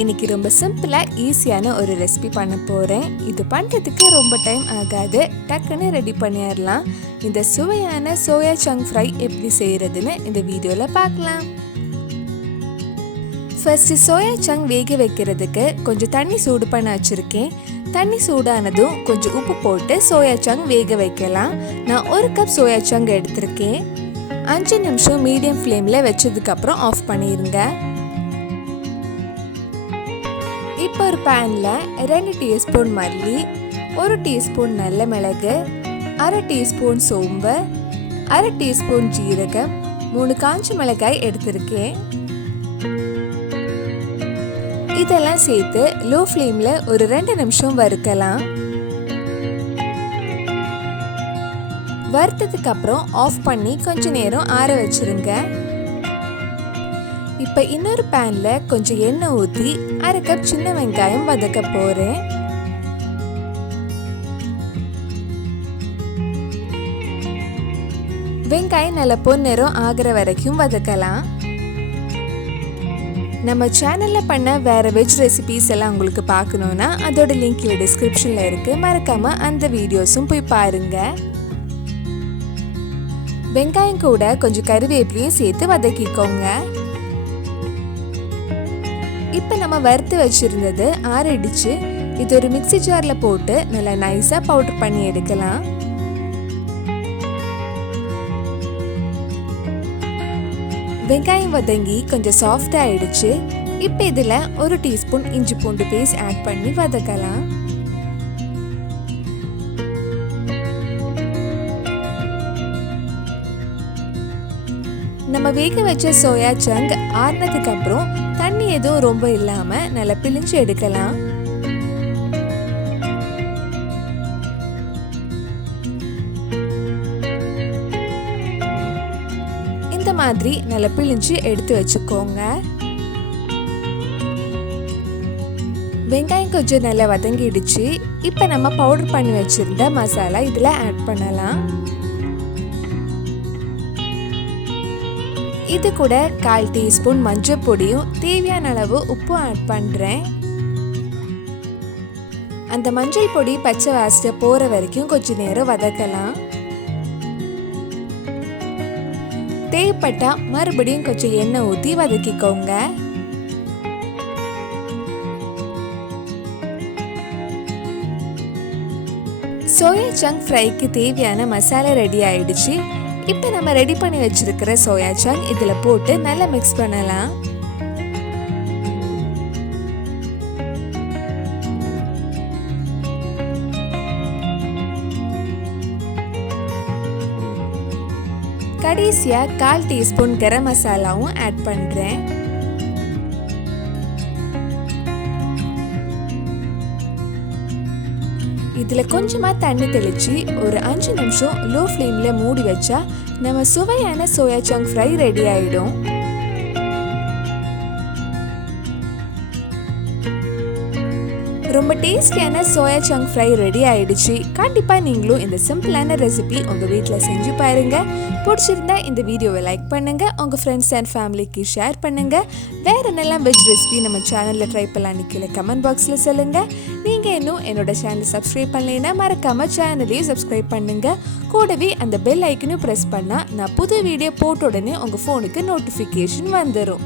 இன்னைக்கு ரொம்ப சிம்பிளா ஈஸியான ஒரு ரெசிபி பண்ண போறேன். இது பண்றதுக்கு ரொம்ப டைம் ஆகாது, டக்குன்னு ரெடி பண்ணிடலாம். இந்த சுவையான சோயா சங்க் ஃப்ரை எப்படி செய்யறதுன்னு இந்த வீடியோல பார்க்கலாம். ஃபர்ஸ்ட் சோயா சங்க் வேக வைக்கிறதுக்கு கொஞ்சம் தண்ணி சூடு பண்ண வச்சிருக்கேன். தண்ணி சூடானதும் கொஞ்சம் உப்பு போட்டு சோயா சங்க் வேக வைக்கலாம். நான் 1 கப் சோயா சங்க் எடுத்திருக்கேன். 5 நிமிஷம் மீடியம் ஃப்ளேம்ல வச்சதுக்கு அப்புறம் ஆஃப் பண்ணிருங்க. இப்போ ஒரு பேன்ல 2 டீஸ்பூன் மல்லி, 1 டீஸ்பூன் நல்ல மிளகு, 1/2 டீஸ்பூன் சோம்பு, 1/2 டீஸ்பூன் ஜீரகம், 3 காஞ்ச மிளகாய் எடுத்திருக்கேன். இதெல்லாம் சேர்த்து லோ ஃப்ளேம்ல ஒரு 2 நிமிஷம் வறுக்கலாம். வறுத்ததுக்கு அப்புறம் ஆஃப் பண்ணி கொஞ்ச நேரம் ஆற வச்சிருங்க. இப்போ இன்னொரு பேன்ல கொஞ்சம் எண்ணெய் ஊற்றி 1/2 கப் சின்ன வெங்காயம் வதக்க போறேன். வெங்காயம் நல்ல பொன்னிறம் ஆகிற வரைக்கும் வதக்கலாம். நம்ம சேனல்ல பண்ண வேற வெஜ் ரெசிபிஸ் எல்லாம் உங்களுக்கு பார்க்கணும்னா அதோட லிங்க் டிஸ்கிரிப்ஷன்ல இருக்கு, மறக்காம அந்த வீடியோஸும் போய் பாருங்க. வெங்காயம் கூட கொஞ்சம் கறிவேப்பிலையும் சேர்த்து வதக்கிக்கோங்க. இப்போ நம்ம வறுத்து வச்சிருந்தது ஆறிடுச்சு. இது ஒரு மிக்ஸி ஜார்ல போட்டு நல்லா நைஸா பவுடர் பண்ணி எடுக்கலாம். வெங்காயம் வதங்கி கொஞ்சம் சாஃப்டா ஆயிடுச்சு. இப்போ இதுல 1 டீஸ்பூன் இஞ்சி பூண்டு பேஸ்ட் ஆட் பண்ணி வதக்கலாம். நம்ம வேக வச்ச சோயா சங்க் ஆறுனதுக்கு அப்புறம் தண்ணி எதுவும் ரொம்ப இல்லாம நல்லா பிழிஞ்சு எடுக்கலாம். இந்த மாதிரி நல்லா பிழிஞ்சு எடுத்து வச்சுக்கோங்க. வெங்காயம் கொஞ்சம் நல்லா வதங்கிடுச்சு. இப்போ நம்ம பவுடர் பண்ணி வச்சிருந்த மசாலா இதுல ஆட் பண்ணலாம். இது கூட 1/4 டீஸ்பூன் மஞ்சள் பொடியும் தேவையான அளவு உப்பும் ஆட் பண்றேன். அந்த மஞ்சள் பொடி பச்சை வாசனை போற வரைக்கும் கொஞ்ச நேரம் வதக்கலாம். தேவைப்பட்டா மறுபடியும் கொஞ்சம் எண்ணெய் ஊற்றி வதக்கிக்கோங்க. சோயா சங்க் ஃப்ரைக்கு தேவையான மசாலா ரெடி ஆயிடுச்சு. இப்போ நம்ம ரெடி பண்ணி வச்சிருக்கிற சோயா சங்க் இதுல போட்டு நல்லா மிக்ஸ் பண்ணலாம். கடைசியா 1/4 டீஸ்பூன் கரம் மசாலாவும் ஆட் பண்றேன். இதுல கொஞ்சமா தண்ணி தெளிச்சு ஒரு 5 நிமிஷம் லோ ஃப்ளேம்ல மூடி வச்சா நம்ம சுவையான சோயா சங்க் ஃப்ரை ரெடி ஆயிடும். ரொம்ப டேஸ்டியான சோயா சங்க் ஃப்ரை ரெடி ஆயிடுச்சு. கண்டிப்பா நீங்களும் இந்த சிம்பிளான ரெசிபி உங்க வீட்டில் செஞ்சு பாருங்க. பிடிச்சிருந்தா இந்த வீடியோவை லைக் பண்ணுங்க, உங்க ஃப்ரெண்ட்ஸ் அண்ட் ஃபேமிலிக்கு ஷேர் பண்ணுங்க. வேற என்னெல்லாம் வெஜ் ரெசிபி நம்ம சேனல்ல ட்ரை பண்ணலாம்னு கீழே கமெண்ட் பாக்ஸ்ல சொல்லுங்க. நீங்க இன்னும் என்னோட சேனல் சப்ஸ்கிரைப் பண்ணலைன்னா மறக்காம சேனலையும் சப்ஸ்கிரைப் பண்ணுங்க. கூடவே அந்த பெல் ஐக்கனையும் பிரஸ் பண்ணா நான் புது வீடியோ போட்ட உடனே உங்க போனுக்கு நோட்டிஃபிகேஷன் வந்துடும்.